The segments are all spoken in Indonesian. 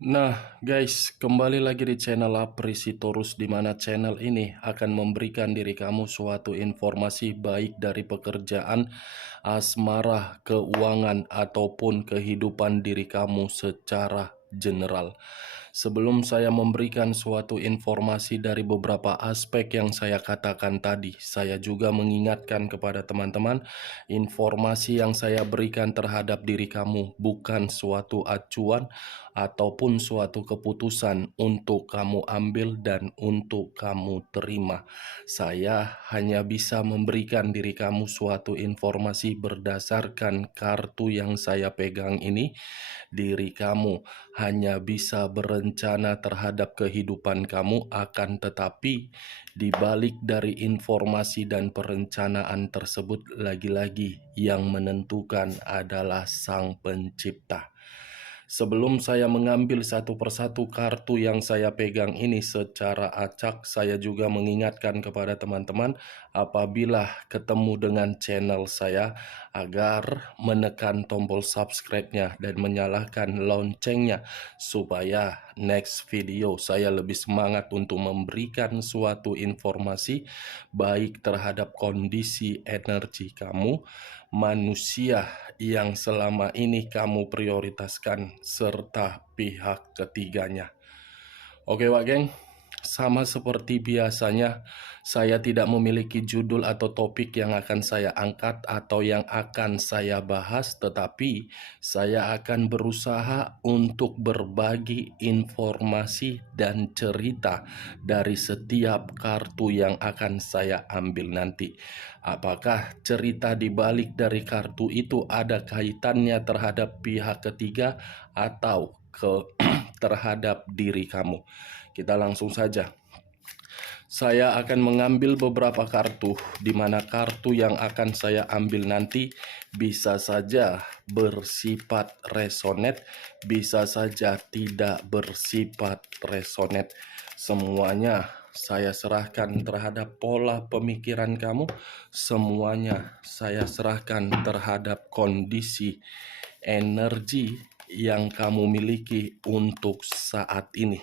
Nah, guys, kembali lagi di channel Aprisitorus, di mana channel ini akan memberikan diri kamu suatu informasi baik dari pekerjaan, asmara, keuangan, ataupun kehidupan diri kamu secara general. Sebelum saya memberikan suatu informasi dari beberapa aspek yang saya katakan tadi, saya juga mengingatkan kepada teman-teman, informasi yang saya berikan terhadap diri kamu bukan suatu acuan ataupun suatu keputusan untuk kamu ambil dan untuk kamu terima. Saya hanya bisa memberikan diri kamu suatu informasi berdasarkan kartu yang saya pegang ini. Diri kamu hanya bisa berencana terhadap kehidupan kamu, akan tetapi di balik dari informasi dan perencanaan tersebut, lagi-lagi yang menentukan adalah Sang Pencipta. Sebelum saya mengambil satu persatu kartu yang saya pegang ini secara acak, saya juga mengingatkan kepada teman-teman apabila ketemu dengan channel saya agar menekan tombol subscribe-nya dan menyalakan loncengnya supaya next video saya lebih semangat untuk memberikan suatu informasi baik terhadap kondisi energi kamu, manusia yang selama ini kamu prioritaskan, serta pihak ketiganya. Oke Wak Geng, sama seperti biasanya, saya tidak memiliki judul atau topik yang akan saya angkat atau yang akan saya bahas, tetapi saya akan berusaha untuk berbagi informasi dan cerita dari setiap kartu yang akan saya ambil nanti. Apakah cerita di balik dari kartu itu ada kaitannya terhadap pihak ketiga atau terhadap diri kamu? Kita langsung saja. Saya akan mengambil beberapa kartu, di mana kartu yang akan saya ambil nanti bisa saja bersifat resonate, bisa saja tidak bersifat resonate. Semuanya saya serahkan terhadap pola pemikiran kamu, semuanya saya serahkan terhadap kondisi energi yang kamu miliki untuk saat ini.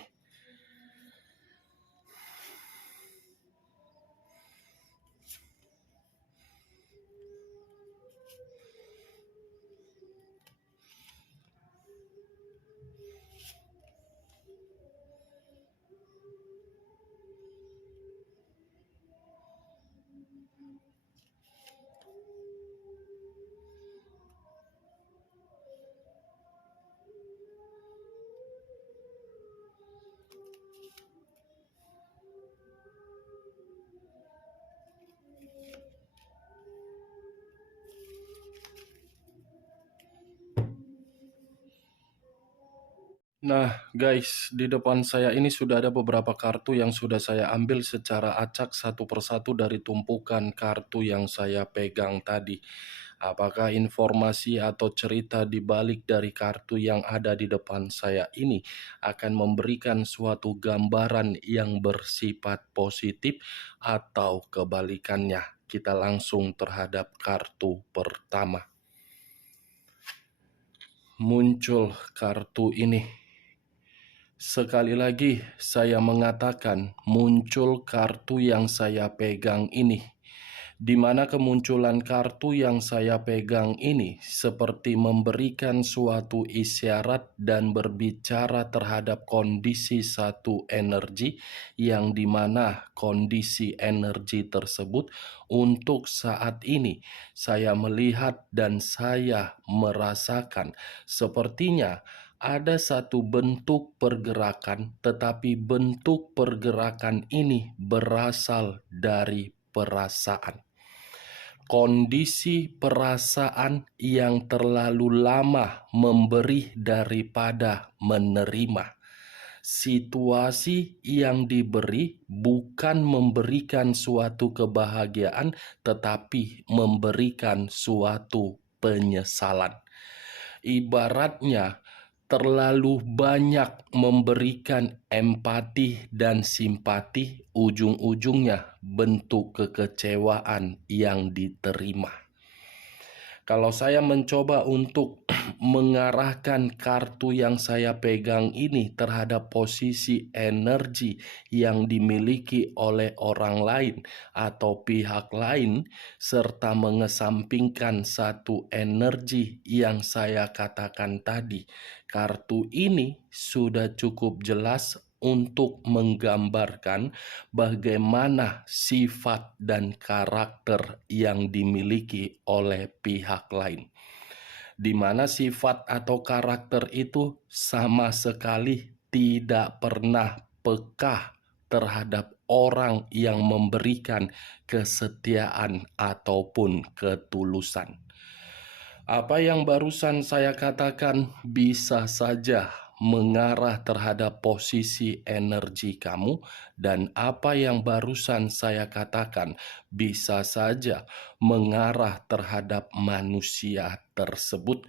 Nah, guys, di depan saya ini sudah ada beberapa kartu yang sudah saya ambil secara acak satu persatu dari tumpukan kartu yang saya pegang tadi. Apakah informasi atau cerita di balik dari kartu yang ada di depan saya ini akan memberikan suatu gambaran yang bersifat positif atau kebalikannya? Kita langsung terhadap kartu pertama. Muncul kartu ini. Sekali lagi saya mengatakan muncul kartu yang saya pegang ini, di mana kemunculan kartu yang saya pegang ini seperti memberikan suatu isyarat dan berbicara terhadap kondisi satu energi, yang dimana kondisi energi tersebut untuk saat ini saya melihat dan saya merasakan sepertinya ada satu bentuk pergerakan, tetapi bentuk pergerakan ini berasal dari perasaan. Kondisi perasaan yang terlalu lama memberi daripada menerima. Situasi yang diberi bukan memberikan suatu kebahagiaan, tetapi memberikan suatu penyesalan. Ibaratnya terlalu banyak memberikan empati dan simpati, ujung-ujungnya bentuk kekecewaan yang diterima. Kalau saya mencoba untuk mengarahkan kartu yang saya pegang ini terhadap posisi energi yang dimiliki oleh orang lain atau pihak lain, serta mengesampingkan satu energi yang saya katakan tadi. Kartu ini sudah cukup jelas untuk menggambarkan bagaimana sifat dan karakter yang dimiliki oleh pihak lain, di mana sifat atau karakter itu sama sekali tidak pernah peka terhadap orang yang memberikan kesetiaan ataupun ketulusan. Apa yang barusan saya katakan bisa saja mengarah terhadap posisi energi kamu, dan apa yang barusan saya katakan bisa saja mengarah terhadap manusia tersebut.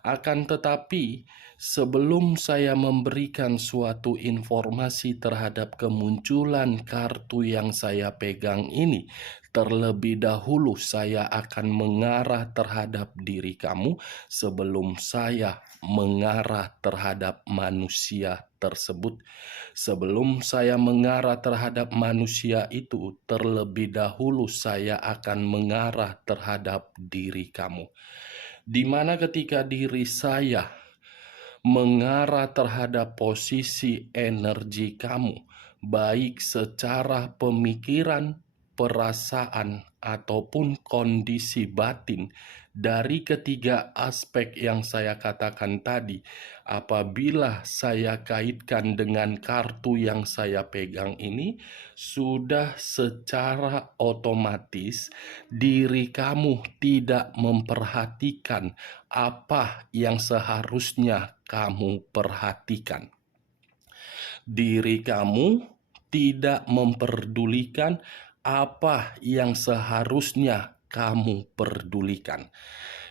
Akan tetapi, sebelum saya memberikan suatu informasi terhadap kemunculan kartu yang saya pegang ini, terlebih dahulu saya akan mengarah terhadap diri kamu sebelum saya mengarah terhadap manusia tersebut. Sebelum saya mengarah terhadap manusia itu, terlebih dahulu saya akan mengarah terhadap diri kamu. Di mana ketika diri saya mengarah terhadap posisi energi kamu, baik secara pemikiran, perasaan, ataupun kondisi batin, dari ketiga aspek yang saya katakan tadi, apabila saya kaitkan dengan kartu yang saya pegang ini, sudah secara otomatis diri kamu tidak memperhatikan apa yang seharusnya kamu perhatikan. Diri kamu tidak memperdulikan apa yang seharusnya kamu pedulikan.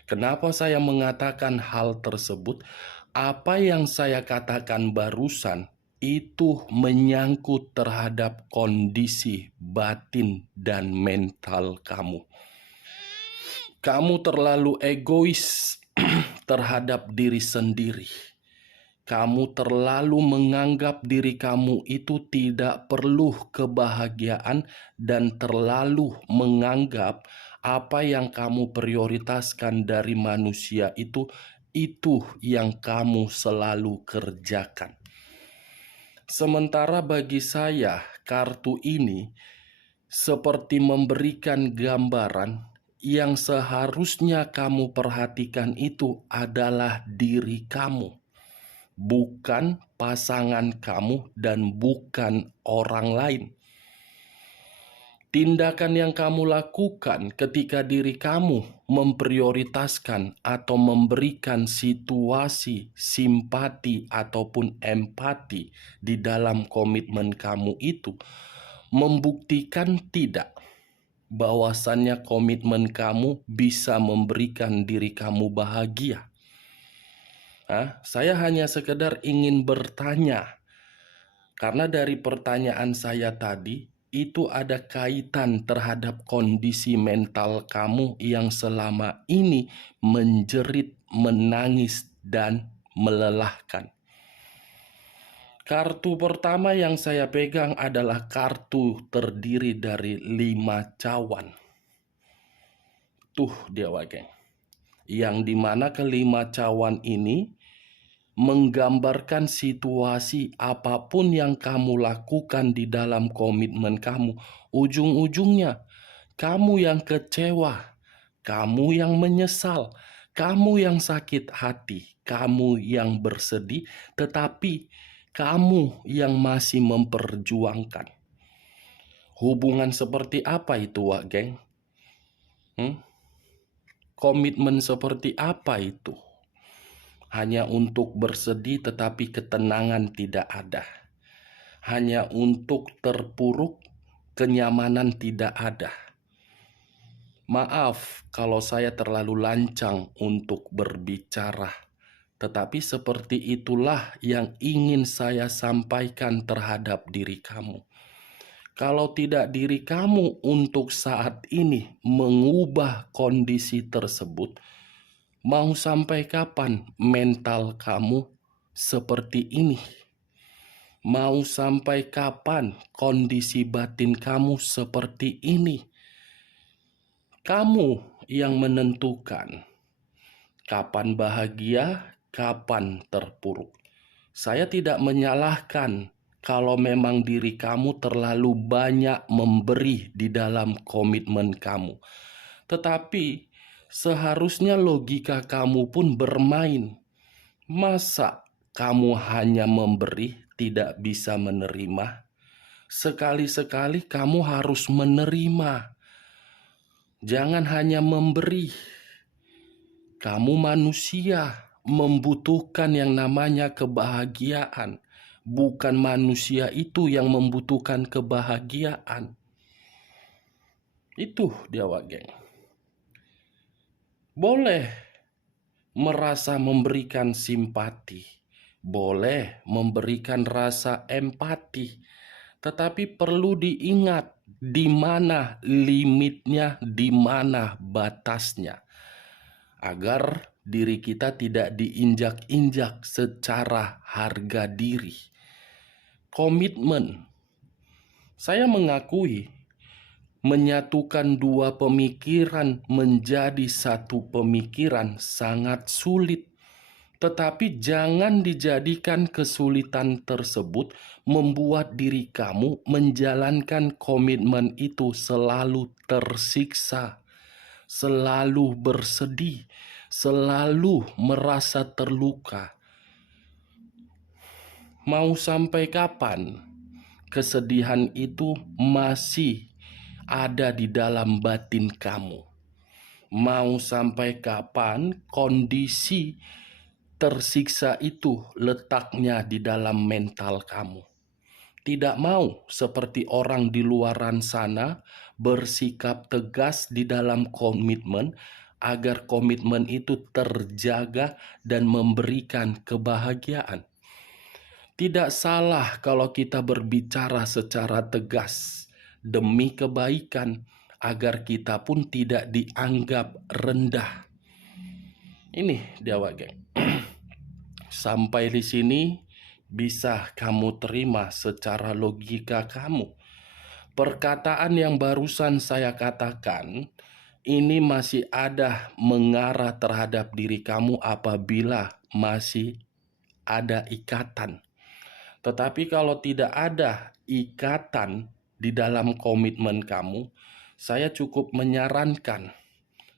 Kenapa saya mengatakan hal tersebut? Apa yang saya katakan barusan itu menyangkut terhadap kondisi batin dan mental kamu. Kamu terlalu egois terhadap diri sendiri. Kamu terlalu menganggap diri kamu itu tidak perlu kebahagiaan dan terlalu menganggap apa yang kamu prioritaskan dari manusia itu yang kamu selalu kerjakan. Sementara bagi saya, kartu ini seperti memberikan gambaran yang seharusnya kamu perhatikan itu adalah diri kamu, bukan pasangan kamu dan bukan orang lain. Tindakan yang kamu lakukan ketika diri kamu memprioritaskan atau memberikan situasi, simpati, ataupun empati di dalam komitmen kamu itu membuktikan tidak bahwasannya komitmen kamu bisa memberikan diri kamu bahagia. Saya hanya sekedar ingin bertanya, karena dari pertanyaan saya tadi, itu ada kaitan terhadap kondisi mental kamu yang selama ini menjerit, menangis, dan melelahkan. Kartu pertama yang saya pegang adalah kartu terdiri dari 5 cawan. Tuh dia geng. Yang dimana kelima cawan ini menggambarkan situasi apapun yang kamu lakukan di dalam komitmen kamu, ujung-ujungnya kamu yang kecewa, kamu yang menyesal, kamu yang sakit hati, kamu yang bersedih, tetapi kamu yang masih memperjuangkan. Hubungan seperti apa itu, Wak Geng? Komitmen seperti apa itu? Hanya untuk bersedih tetapi ketenangan tidak ada. Hanya untuk terpuruk, kenyamanan tidak ada. Maaf kalau saya terlalu lancang untuk berbicara, tetapi seperti itulah yang ingin saya sampaikan terhadap diri kamu. Kalau tidak diri kamu untuk saat ini mengubah kondisi tersebut, Mau sampai kapan mental kamu seperti ini? Mau sampai kapan kondisi batin kamu seperti ini? Kamu yang menentukan kapan bahagia, kapan terpuruk. Saya tidak menyalahkan kalau memang diri kamu terlalu banyak memberi di dalam komitmen kamu. Tetapi seharusnya logika kamu pun bermain. Masa kamu hanya memberi, tidak bisa menerima? Sekali-sekali kamu harus menerima. Jangan hanya memberi. Kamu manusia, membutuhkan yang namanya kebahagiaan. Bukan manusia itu yang membutuhkan kebahagiaan. Itu dia, geng. Boleh merasa memberikan simpati, boleh memberikan rasa empati, tetapi perlu diingat di mana limitnya, di mana batasnya, agar diri kita tidak diinjak-injak secara harga diri. Komitmen. Saya mengakui menyatukan dua pemikiran menjadi satu pemikiran sangat sulit. Tetapi jangan dijadikan kesulitan tersebut membuat diri kamu menjalankan komitmen itu selalu tersiksa, selalu bersedih, selalu merasa terluka. Mau sampai kapan kesedihan itu masih ada di dalam batin kamu? Mau sampai kapan kondisi tersiksa itu letaknya di dalam mental kamu? Tidak mau seperti orang di luaran sana bersikap tegas di dalam komitmen agar komitmen itu terjaga dan memberikan kebahagiaan. Tidak salah kalau kita berbicara secara tegas demi kebaikan agar kita pun tidak dianggap rendah. Ini dia, geng. Sampai di sini bisa kamu terima secara logika kamu. Perkataan yang barusan saya katakan ini masih ada mengarah terhadap diri kamu apabila masih ada ikatan. Tetapi kalau tidak ada ikatan di dalam komitmen kamu, saya cukup menyarankan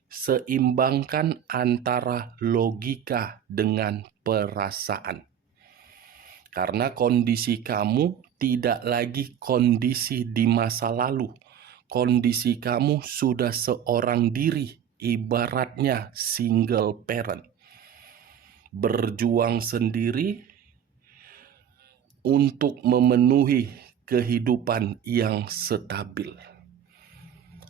seimbangkan antara logika dengan perasaan. Karena kondisi kamu tidak lagi kondisi di masa lalu. Kondisi kamu sudah seorang diri, ibaratnya single parent. Berjuang sendiri untuk memenuhi kehidupan yang stabil.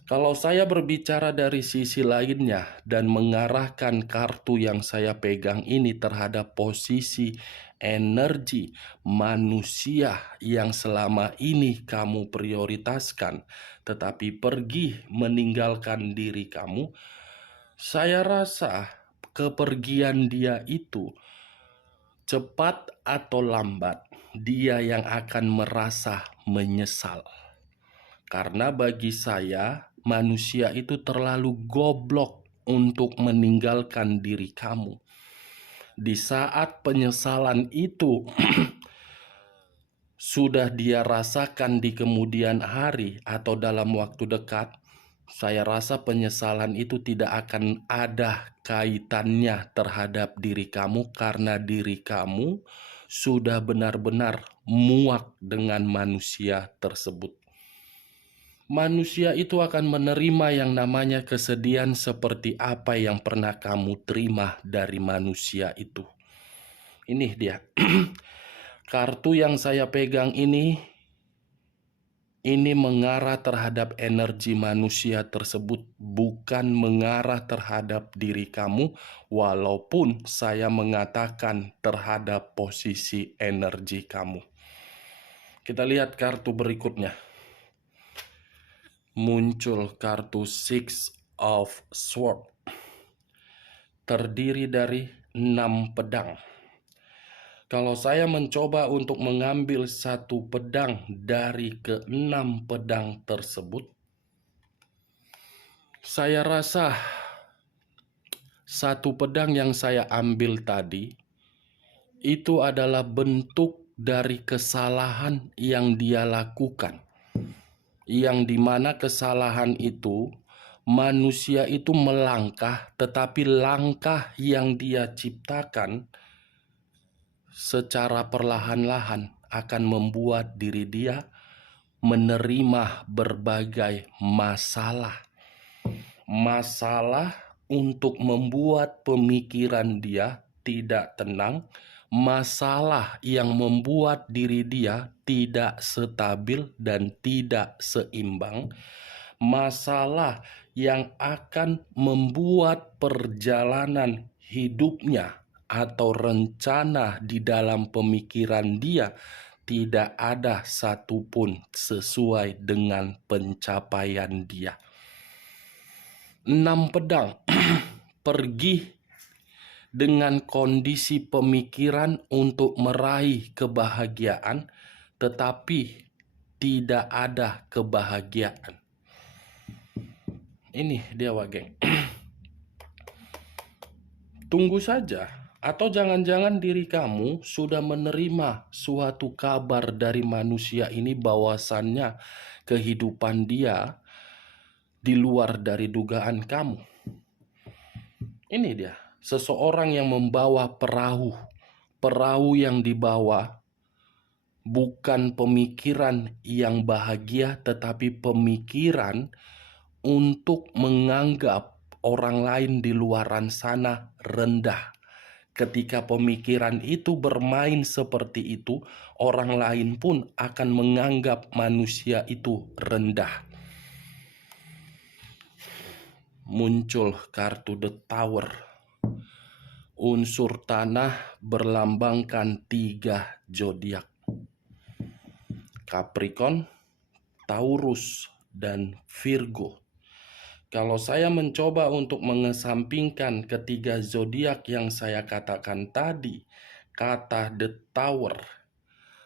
Kalau saya berbicara dari sisi lainnya dan mengarahkan kartu yang saya pegang ini terhadap posisi energi manusia yang selama ini kamu prioritaskan, tetapi pergi meninggalkan diri kamu, saya rasa kepergian dia itu cepat atau lambat, dia yang akan merasa menyesal. Karena bagi saya, manusia itu terlalu goblok untuk meninggalkan diri kamu. Di saat penyesalan itu sudah dia rasakan di kemudian hari atau dalam waktu dekat, saya rasa penyesalan itu tidak akan ada kaitannya terhadap diri kamu karena diri kamu sudah benar-benar muak dengan manusia tersebut. Manusia itu akan menerima yang namanya kesedihan seperti apa yang pernah kamu terima dari manusia itu. Ini dia. Kartu yang saya pegang ini mengarah terhadap energi manusia tersebut, bukan mengarah terhadap diri kamu, walaupun saya mengatakan terhadap posisi energi kamu. Kita lihat kartu berikutnya. Muncul kartu Six of Swords. terdiri dari 6 pedang. Kalau saya mencoba untuk mengambil satu pedang dari ke-6 pedang tersebut, saya rasa satu pedang yang saya ambil tadi itu adalah bentuk dari kesalahan yang dia lakukan. Yang dimana kesalahan itu manusia itu melangkah, tetapi langkah yang dia ciptakan secara perlahan-lahan akan membuat diri dia menerima berbagai masalah. Masalah untuk membuat pemikiran dia tidak tenang, masalah yang membuat diri dia tidak stabil dan tidak seimbang, masalah yang akan membuat perjalanan hidupnya atau rencana di dalam pemikiran dia tidak ada satupun sesuai dengan pencapaian dia. 6 pedang pergi dengan kondisi pemikiran untuk meraih kebahagiaan, tetapi tidak ada kebahagiaan. Ini dia, geng. Tunggu saja, atau jangan-jangan diri kamu sudah menerima suatu kabar dari manusia ini bahwasannya kehidupan dia di luar dari dugaan kamu. Ini dia, seseorang yang membawa perahu. Perahu yang dibawa bukan pemikiran yang bahagia, tetapi pemikiran untuk menganggap orang lain di luaran sana rendah. Ketika pemikiran itu bermain seperti itu, orang lain pun akan menganggap manusia itu rendah. Muncul kartu The Tower. Unsur tanah berlambangkan 3 zodiak: Capricorn, Taurus, dan Virgo. Kalau saya mencoba untuk mengesampingkan ketiga zodiak yang saya katakan tadi, kata The Tower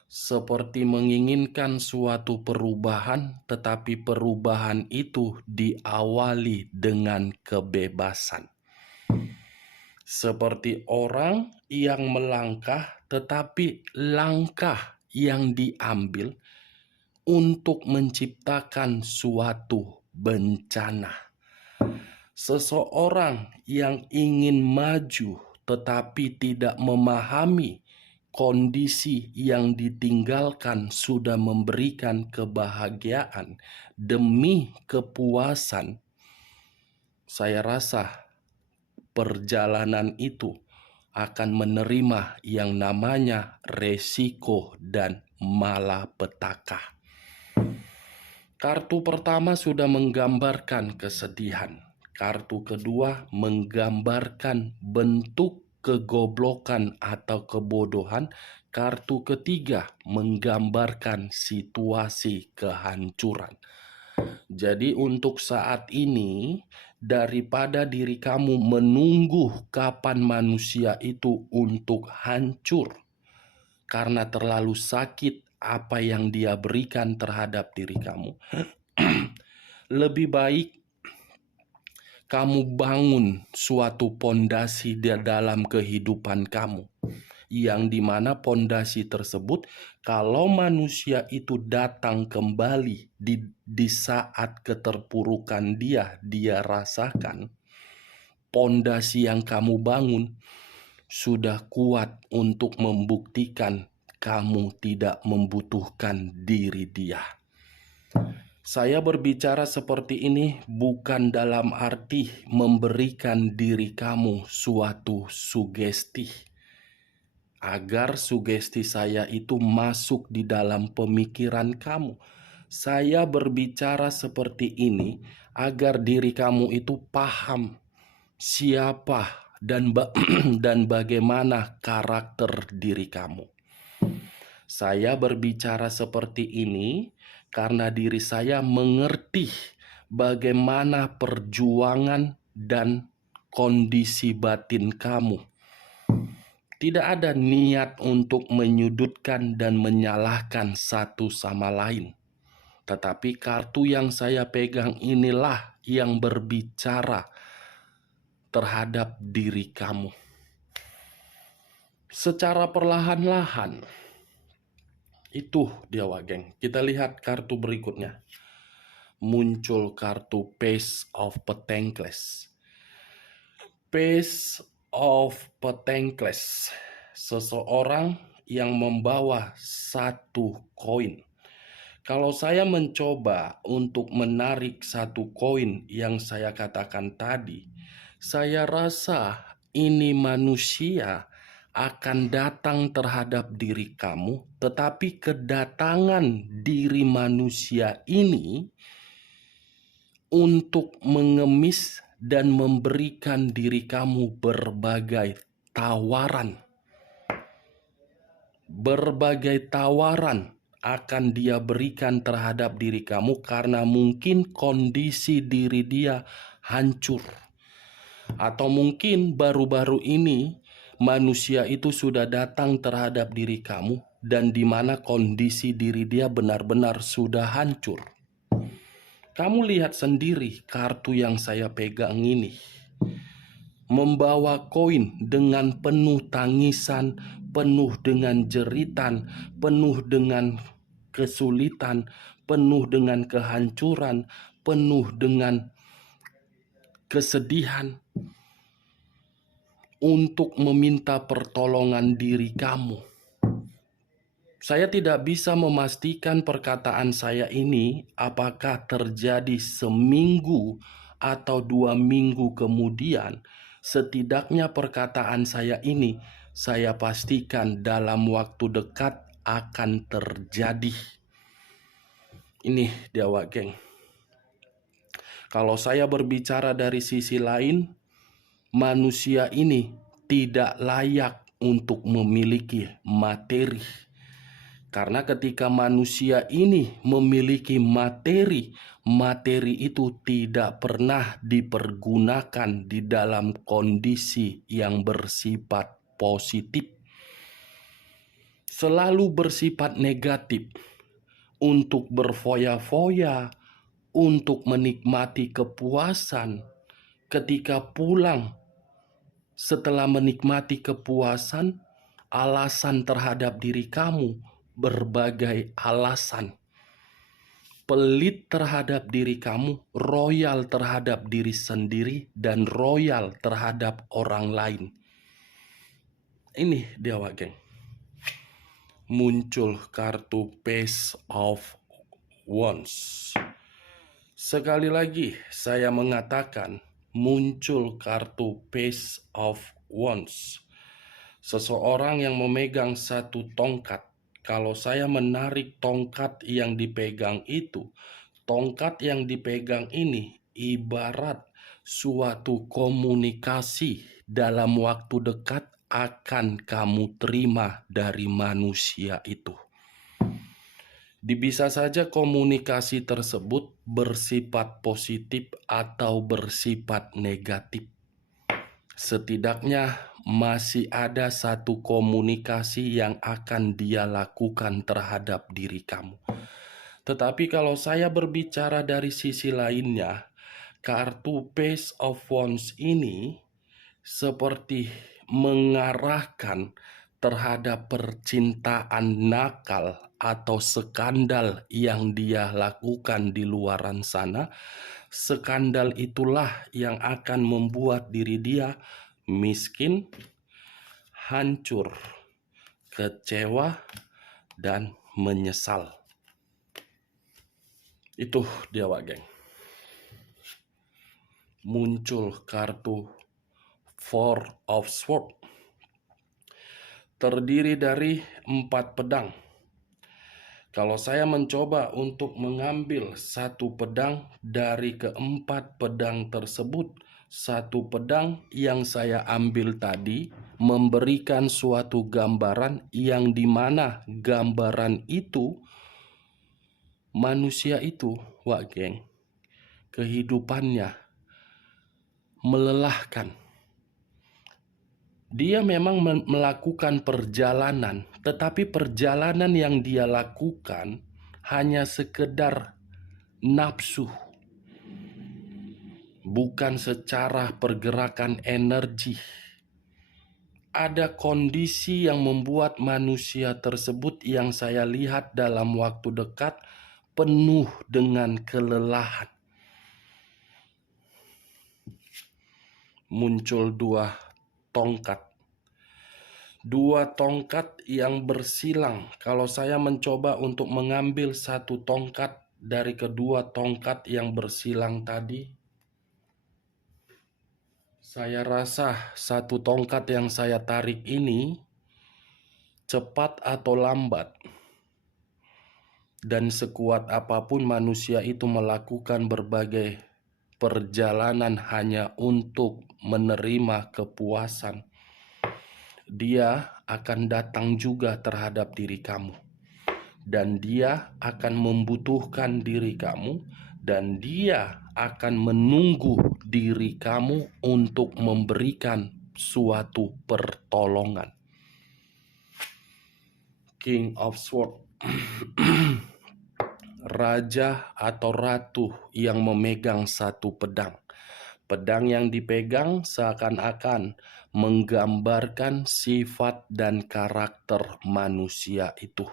seperti menginginkan suatu perubahan, tetapi perubahan itu diawali dengan kebebasan. Seperti orang yang melangkah, tetapi langkah yang diambil untuk menciptakan suatu bencana. Seseorang yang ingin maju tetapi tidak memahami kondisi yang ditinggalkan sudah memberikan kebahagiaan demi kepuasan. Saya rasa perjalanan itu akan menerima yang namanya resiko dan malapetaka. Kartu pertama sudah menggambarkan kesedihan. Kartu kedua menggambarkan bentuk kegoblokan atau kebodohan. Kartu ketiga menggambarkan situasi kehancuran. Jadi untuk saat ini, daripada diri kamu menunggu kapan manusia itu untuk hancur karena terlalu sakit apa yang dia berikan terhadap diri kamu, lebih baik kamu bangun suatu pondasi di dalam kehidupan kamu, yang dimana pondasi tersebut kalau manusia itu datang kembali di saat keterpurukan dia rasakan, pondasi yang kamu bangun sudah kuat untuk membuktikan kamu tidak membutuhkan diri dia. Saya berbicara seperti ini bukan dalam arti memberikan diri kamu suatu sugesti, agar sugesti saya itu masuk di dalam pemikiran kamu. Saya berbicara seperti ini agar diri kamu itu paham siapa dan bagaimana karakter diri kamu. Saya berbicara seperti ini karena diri saya mengerti bagaimana perjuangan dan kondisi batin kamu. Tidak ada niat untuk menyudutkan dan menyalahkan satu sama lain. Tetapi kartu yang saya pegang inilah yang berbicara terhadap diri kamu. Secara perlahan-lahan, itu dia geng. Kita lihat kartu berikutnya. Muncul kartu Page of Pentacles. Page of Pentacles, seseorang yang membawa satu koin. Kalau saya mencoba untuk menarik satu koin yang saya katakan tadi, saya rasa ini manusia akan datang terhadap diri kamu, tetapi kedatangan diri manusia ini untuk mengemis dan memberikan diri kamu berbagai tawaran. Berbagai tawaran akan dia berikan terhadap diri kamu karena mungkin kondisi diri dia hancur. Atau mungkin baru-baru ini manusia itu sudah datang terhadap diri kamu dan di mana kondisi diri dia benar-benar sudah hancur. Kamu lihat sendiri kartu yang saya pegang ini. Membawa koin dengan penuh tangisan, penuh dengan jeritan, penuh dengan kesulitan, penuh dengan kehancuran, penuh dengan kesedihan untuk meminta pertolongan diri kamu. Saya tidak bisa memastikan perkataan saya ini apakah terjadi seminggu atau 2 minggu kemudian. Setidaknya perkataan saya ini saya pastikan dalam waktu dekat akan terjadi. Ini dia geng. Kalau saya berbicara dari sisi lain, manusia ini tidak layak untuk memiliki materi. Karena ketika manusia ini memiliki materi, materi itu tidak pernah dipergunakan di dalam kondisi yang bersifat positif. Selalu bersifat negatif untuk berfoya-foya, untuk menikmati kepuasan. Ketika pulang setelah menikmati kepuasan, alasan terhadap diri kamu berbagai alasan. Pelit terhadap diri kamu, royal terhadap diri sendiri, dan royal terhadap orang lain. Ini dia geng. Muncul kartu Page of Wands. Sekali lagi saya mengatakan muncul kartu Page of Wands. Seseorang yang memegang satu tongkat. Kalau saya menarik tongkat yang dipegang itu, tongkat yang dipegang ini ibarat suatu komunikasi dalam waktu dekat akan kamu terima dari manusia itu. Bisa saja komunikasi tersebut bersifat positif atau bersifat negatif. Setidaknya masih ada satu komunikasi yang akan dia lakukan terhadap diri kamu. Tetapi kalau saya berbicara dari sisi lainnya, kartu Page of Wands ini seperti mengarahkan terhadap percintaan nakal atau skandal yang dia lakukan di luaran sana. Skandal itulah yang akan membuat diri dia miskin, hancur, kecewa, dan menyesal. Itu dia geng. Muncul kartu Four of Swords. Terdiri dari 4 pedang. Kalau saya mencoba untuk mengambil satu pedang dari keempat pedang tersebut, satu pedang yang saya ambil tadi memberikan suatu gambaran yang dimana gambaran itu manusia itu, geng, kehidupannya melelahkan. Dia memang melakukan perjalanan, tetapi perjalanan yang dia lakukan hanya sekedar nafsu, bukan secara pergerakan energi. Ada kondisi yang membuat manusia tersebut yang saya lihat dalam waktu dekat penuh dengan kelelahan. Muncul dua tongkat. Dua tongkat yang bersilang. Kalau saya mencoba untuk mengambil satu tongkat dari kedua tongkat yang bersilang tadi, saya rasa satu tongkat yang saya tarik ini cepat atau lambat, dan sekuat apapun manusia itu melakukan berbagai perjalanan hanya untuk menerima kepuasan, dia akan datang juga terhadap diri kamu. Dan dia akan membutuhkan diri kamu, dan dia akan menunggu diri kamu untuk memberikan suatu pertolongan. King of Swords, raja atau ratu yang memegang satu pedang. Pedang yang dipegang seakan-akan menggambarkan sifat dan karakter manusia itu.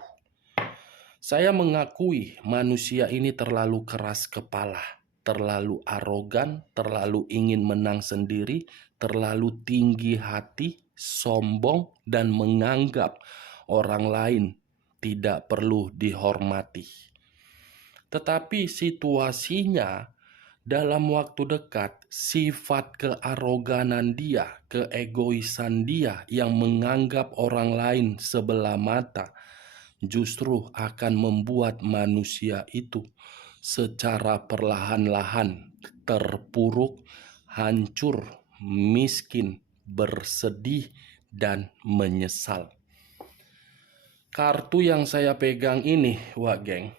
Saya mengakui manusia ini terlalu keras kepala, terlalu arogan, terlalu ingin menang sendiri, terlalu tinggi hati, sombong, dan menganggap orang lain tidak perlu dihormati. Tetapi situasinya dalam waktu dekat, sifat kearoganan dia, keegoisan dia yang menganggap orang lain sebelah mata, justru akan membuat manusia itu secara perlahan-lahan terpuruk, hancur, miskin, bersedih, dan menyesal. Kartu yang saya pegang ini, Wak Geng,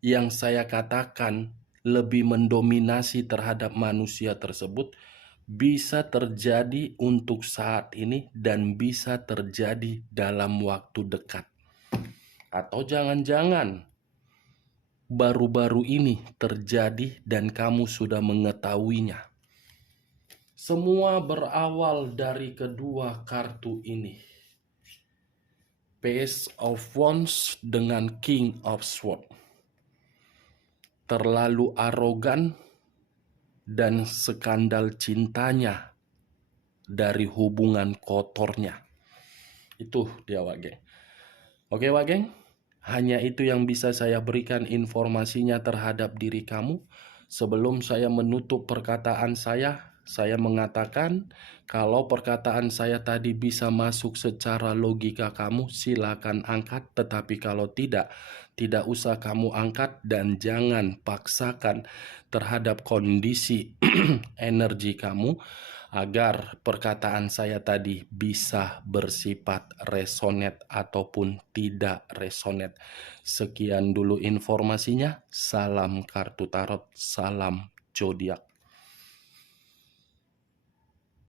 yang saya katakan lebih mendominasi terhadap manusia tersebut, bisa terjadi untuk saat ini dan bisa terjadi dalam waktu dekat. Atau jangan-jangan baru-baru ini terjadi dan kamu sudah mengetahuinya. Semua berawal dari kedua kartu ini. Page of Wands dengan King of Swords. Terlalu arogan dan skandal cintanya dari hubungan kotornya. Itu dia, Wak Geng. Oke, Wak Geng, hanya itu yang bisa saya berikan informasinya terhadap diri kamu. Sebelum saya menutup perkataan saya mengatakan kalau perkataan saya tadi bisa masuk secara logika kamu, silakan angkat. Tetapi kalau tidak usah kamu angkat, dan jangan paksakan terhadap kondisi energi kamu agar perkataan saya tadi bisa bersifat resonate ataupun tidak resonate. Sekian dulu informasinya. Salam kartu tarot, salam zodiak.